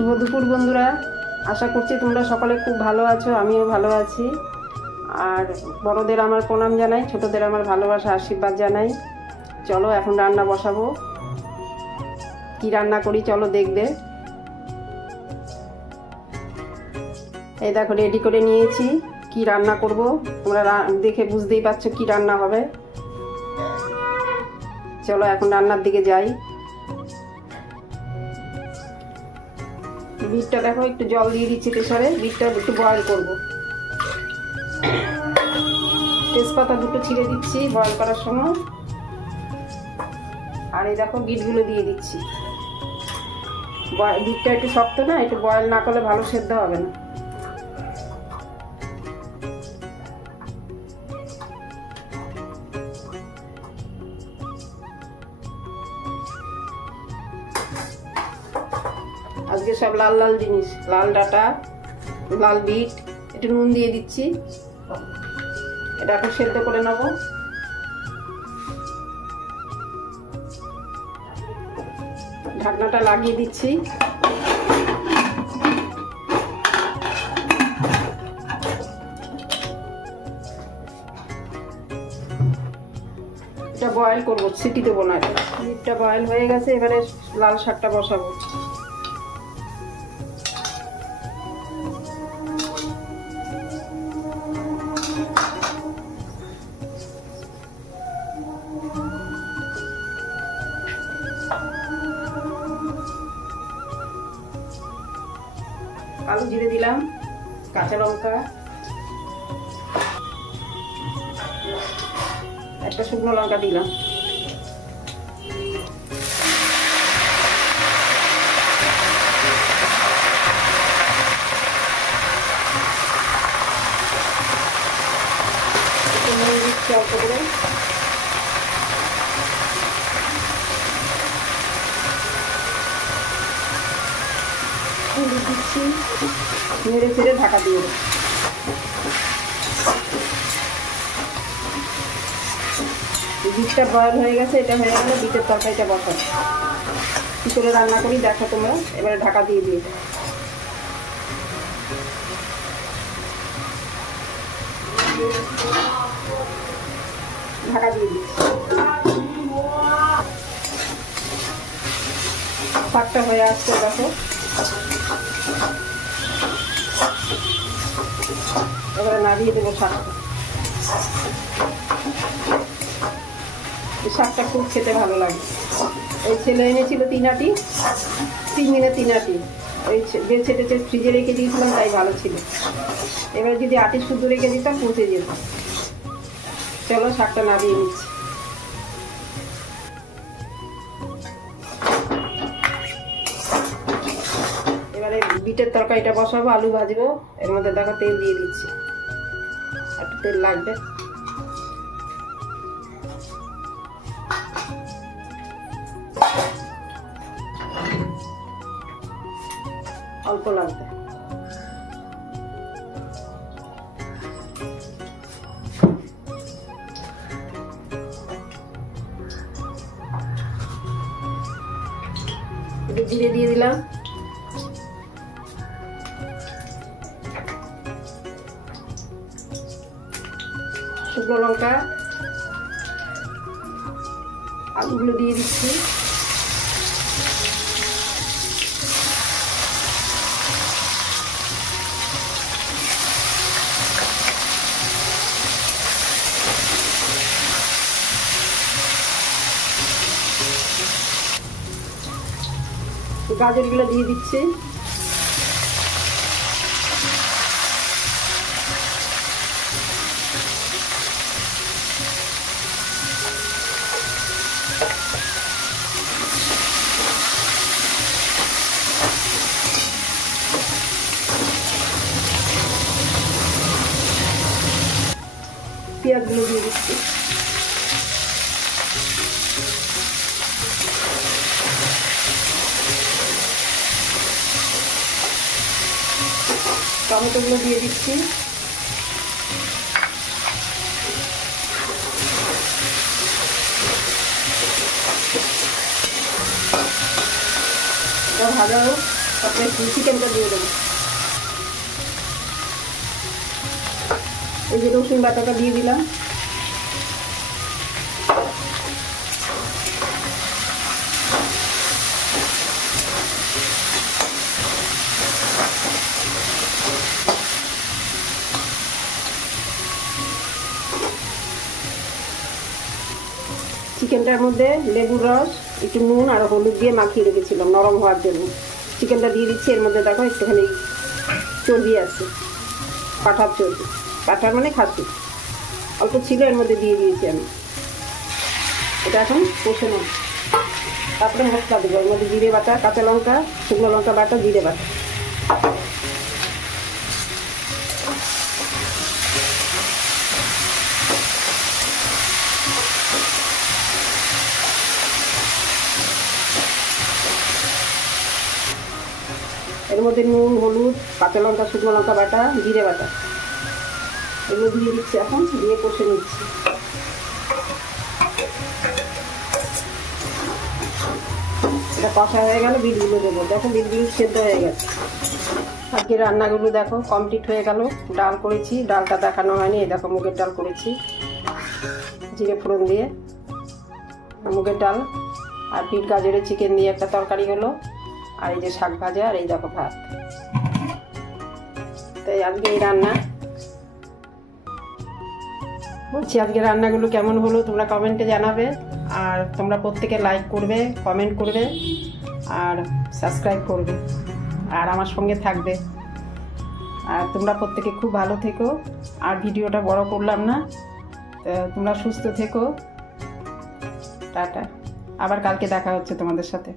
শুভ দুপুর বন্ধুরা, আশা করছি তোমরা সকলে খুব ভালো আছো, আমিও ভালো আছি। আর বড়দের আমার প্রণাম জানাই, ছোটদের আমার ভালোবাসা আশীর্বাদ জানাই। চলো এখন রান্না বসাবো। কি রান্না করি চলো দেখবে। এই দেখো রেডি করে নিয়েছি। কি রান্না করব তোমরা দেখে বুঝতেই পারছো কি রান্না হবে। চলো এখন রান্নার দিকে যাই। বিটটা দেখো একটু জল দিয়ে দিচ্ছি প্রেসারে, বিটটা একটু বয়েল করবো। তেজপাতা দুটো ছিঁড়ে দিচ্ছি বয়েল করার সময়। আর এই দেখো বিটগুলো দিয়ে দিচ্ছি। বিটটা একটু শক্ত না, একটু বয়েল না করলে ভালো সেদ্ধ হবে না। আজকে সব লাল লাল জিনিস, লাল ডাঁটা, লাল বিট, একটু নুন দিয়ে দিচ্ছি। এটা এখন সেদ্ধ করে নেব। ঢাকনাটা লাগিয়ে দিচ্ছি। এটা বয়েল করবো, সিটি দেবো না। বিটটা বয়েল হয়ে গেছে, এবারে লাল শাকটা বসাবো। আলু জিরে দিলাম, কাঁচা লঙ্কা, একটা শুকনো লঙ্কা দিলাম। দিচ্ছি অল্প করে। হলুদ দিচ্ছি, নেড়ে চেড়ে ঢাকা দিয়ে দেবো। বিটটা বয়েল হয়ে গেছে, এটা হয়ে গেলে বিটের তরকারিটা বসাবো। কী করে রান্না করি দেখো তোমরা। এবারে ঢাকা দিয়ে দিয়ে ঢাকা দিয়ে দিচ্ছি। শাকটা হয়ে আসছে দেখো। এবারে নাড়িয়ে দেবো শাকটা। এই শাকটা খুব খেতে ভালো লাগে। এই ছেলে এনেছিল 3 আটি, 3 দিনে 3 আটি। ওই বেছে টেছে ফ্রিজে রেখে দিয়েছিলাম, তাই ভালো ছিল। এবার যদি আটি শুদ্ধ রেখে দিতাম পচে যেত। চলো শাকটা নাড়িয়ে নিচ্ছি। এবারে বিটের তরকারিটা বসাবো, আলু ভাজবো। এর মধ্যে দেখো তেল দিয়ে দিচ্ছি, একটু তেল লাগবে। অল্প লাগবে। একটু জিরে দিয়ে দিলাম, শুকনো লঙ্কা, আলুগুলো দিয়ে দিচ্ছি। গাজরগুলো দিয়ে দিচ্ছি। পেঁয়াজগুলো দিয়ে দিচ্ছি। টমেটোগুলো দিয়ে দিচ্ছি। ভাজা হোক। তারপরে চিকেনটা দিয়ে দেবো। এই যে রসুন বাটাটা দিয়ে দিলাম। চিকেনটার মধ্যে লেবুর রস, একটু নুন আর হলুদ দিয়ে মাখিয়ে রেখেছিলাম নরম হওয়ার জন্য। চিকেনটা দিয়ে দিচ্ছি। এর মধ্যে দেখো একটুখানি চর্বি আছে, পাঁঠার চর্বি। পাঁঠার মানে খাসি, অল্প ছিল, এর মধ্যে দিয়ে দিয়েছি আমি। এটা এখন কষে নেব। তারপরে মশলা দেবো। এর মধ্যে জিরে বাটা, কাঁচা লঙ্কা, শুকনো লঙ্কা বাটা, জিরে বাটা। এর মধ্যে নুন, হলুদ, কাঁচা লঙ্কা, শুকনো লঙ্কা বাটা, জিরে বাটা এগুলো দিয়ে দিচ্ছি। এখন দিয়ে কষে নিচ্ছি। এটা কষা হয়ে গেল, বিটগুলো দেবো। দেখো বিটগুলো সেদ্ধ হয়ে গেছে। আজকে রান্নাগুলো দেখো কমপ্লিট হয়ে গেল। ডাল করেছি, ডালটা দেখানো হয়নি। এই দেখো মুগের ডাল করেছি জিরে ফোড়ন দিয়ে, মুগের ডাল আর বিট গাজরের চিকেন দিয়ে একটা তরকারি হলো। আর এই যে শাক ভাজা, আর এই দেখো ভাত। তাই আজকে এই রান্না বলছি। আজকে রান্নাগুলো কেমন হলো তোমরা কমেন্টে জানাবে। আর তোমরা প্রত্যেকে লাইক করবে, কমেন্ট করবে আর সাবস্ক্রাইব করবে আর আমার সঙ্গে থাকবে। আর তোমরা প্রত্যেকে খুব ভালো থেকো। আর ভিডিওটা বড় করলাম না, তোমরা সুস্থ থেকো। টাটা। আবার কালকে দেখা হচ্ছে তোমাদের সাথে।